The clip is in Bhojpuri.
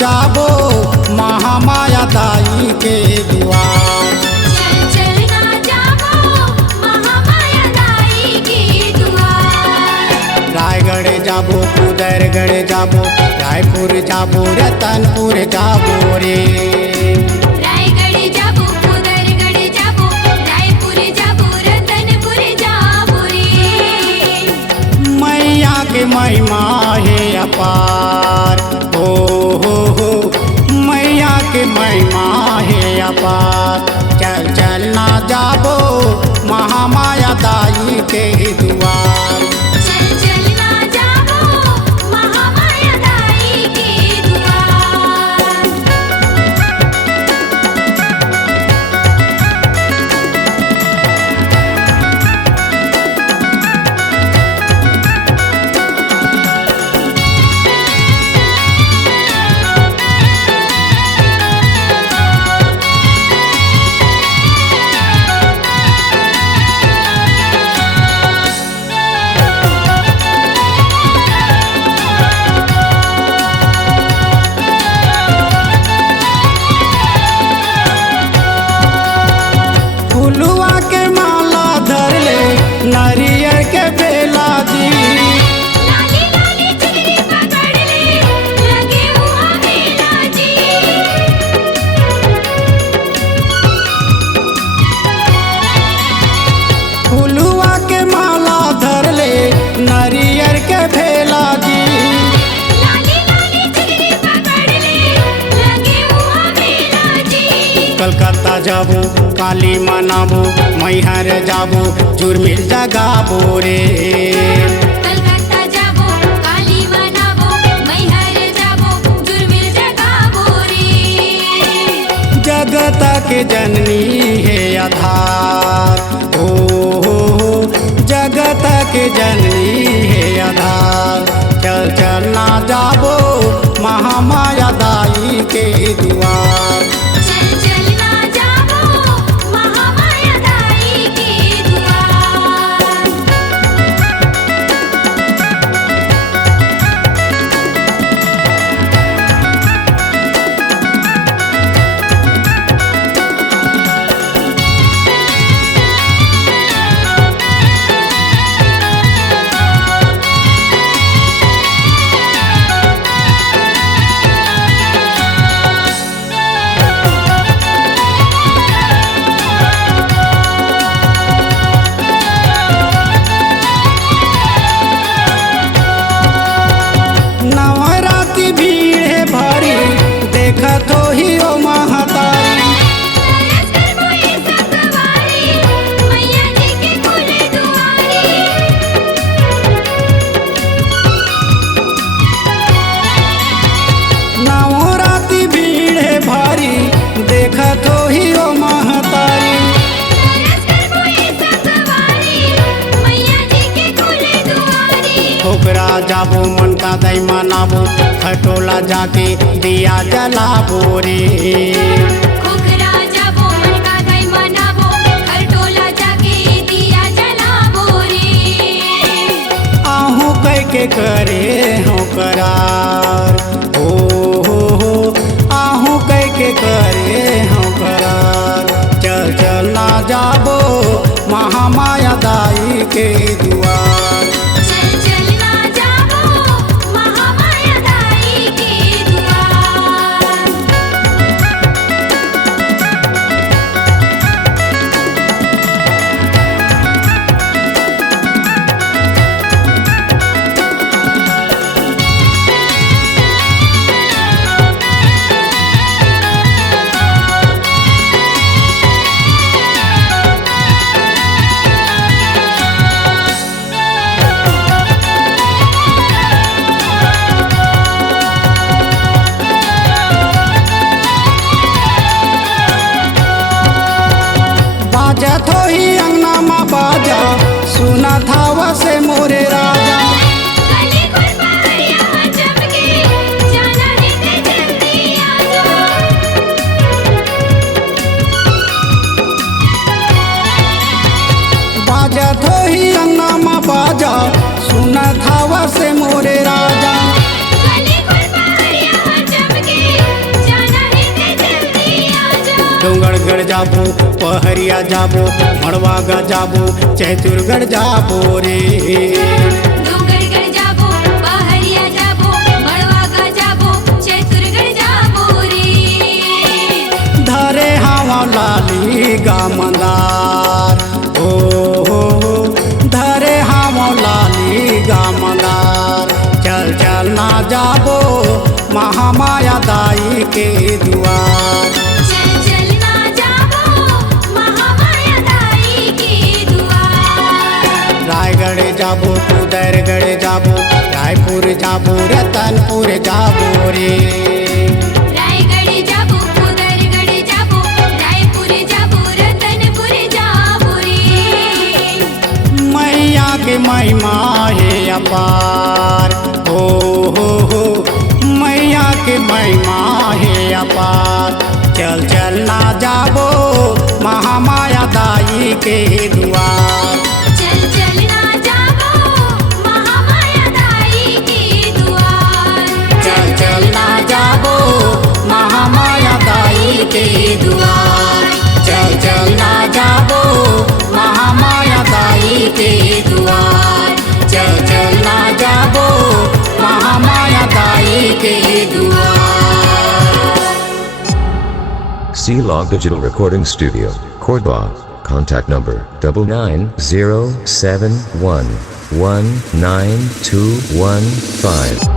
जाबो महामाया दाई के द्वार। चल चल ना जाबो महामाया दाई के द्वार। रायगढ़ जाबो कुदरगढ़ जाबो रायपुर जाबो रतनपुर जाबो रे। रायगढ़ जाबो कुदरगढ़ जाबो रायपुर जाबो रतनपुर जाबो रे। मैया के महिमा है अपार हो मैया के महिमा है अपार। चल चल ना जाबो महामाया दाई के द्वार। चल चल ना जाबो महामाया दाई के द्वार। फुलुआ के माला धर ले नारियल के बेला जी। लाली लाली चिगरी पकड़ ले लगे हुआ मेला जी। फुलुआ के माला धर ले नारियल के बेला जी। लाली लाली चिगरी पकड़ ले लगे हुआ मेला जी। कलकत्ता जाबो काली मनाबो मैहर जाबो जुर्मिल जगाबो रे। कलकत्ता जाबो काली मनाबो मैहर जाबो जुर्मिल जगाबो रे। जगत के जननी है आधार हो जगत के जननी है आधार। चल चल ना जाबो महामाया दाई के द्वार। चल चल ना जाबो महामाया दाई के द्वार। नवरात्रि भीड़ है भारी देखत हो ही ओ महतारी। तरस कर मोए सतवारी मैया जी के खुले दुआरी। नवरात्रि भीड़ है भारी देखत हो ही ओ महतारी। तरस कर मोए सतवारी मैया जी के खुले दुआरी। ठोकरा जाबो मन का दई मनाबो खटोला जाके दिया जलाबो रे। खोखरा जाबो मन का गई मनाबो खरटोला जाके दिया जलाबो रे। आहू कह के करे हो करार हो आहू कह के करे हो करार। चल चल ना जाबो महामाया दाई के द्वार। चल चल ना जाबो महामाया दाई के द्वार। डूंगरगढ़ जाबो पहरिया जाबो मड़वागा जाबो चैतुरगढ़ जाबो रे। डूंगरगढ़ जाबो पहरिया जाबो मड़वागा जाबो चैतुरगढ़ जाबो रे। धरे हवा लाली गा मंदार ओ हो धरे हवा लाली गा मंदार। चल चल ना जाबो महामाया दाई के दुआर। चल चल ना जाबो महामाया दाई के दुआर। रायगढ़ जाबो कुदरगढ़ जाबो रायपुर जाबो रतनपुर जाबो रे। रायगढ़ जाबो कुदरगढ़ जाबो रायपुर जाबो रतनपुर जाबो रे। मैया के महिमा है अपार ओ हो मैया के महिमा है अपार। चल चल ना जाबो महामाया दाई के दुआर। चल चल ना जाबो महामाया दाई के दुआर। चल चल ना जाबो महामाया दाई के दुआर। चल चल ना जाबो महामाया दाई के दुआर। चल चल ना जाबो महामाया दाई के दुआर। C-Log Digital Recording Studio, Cordoba. Contact number 9907119215.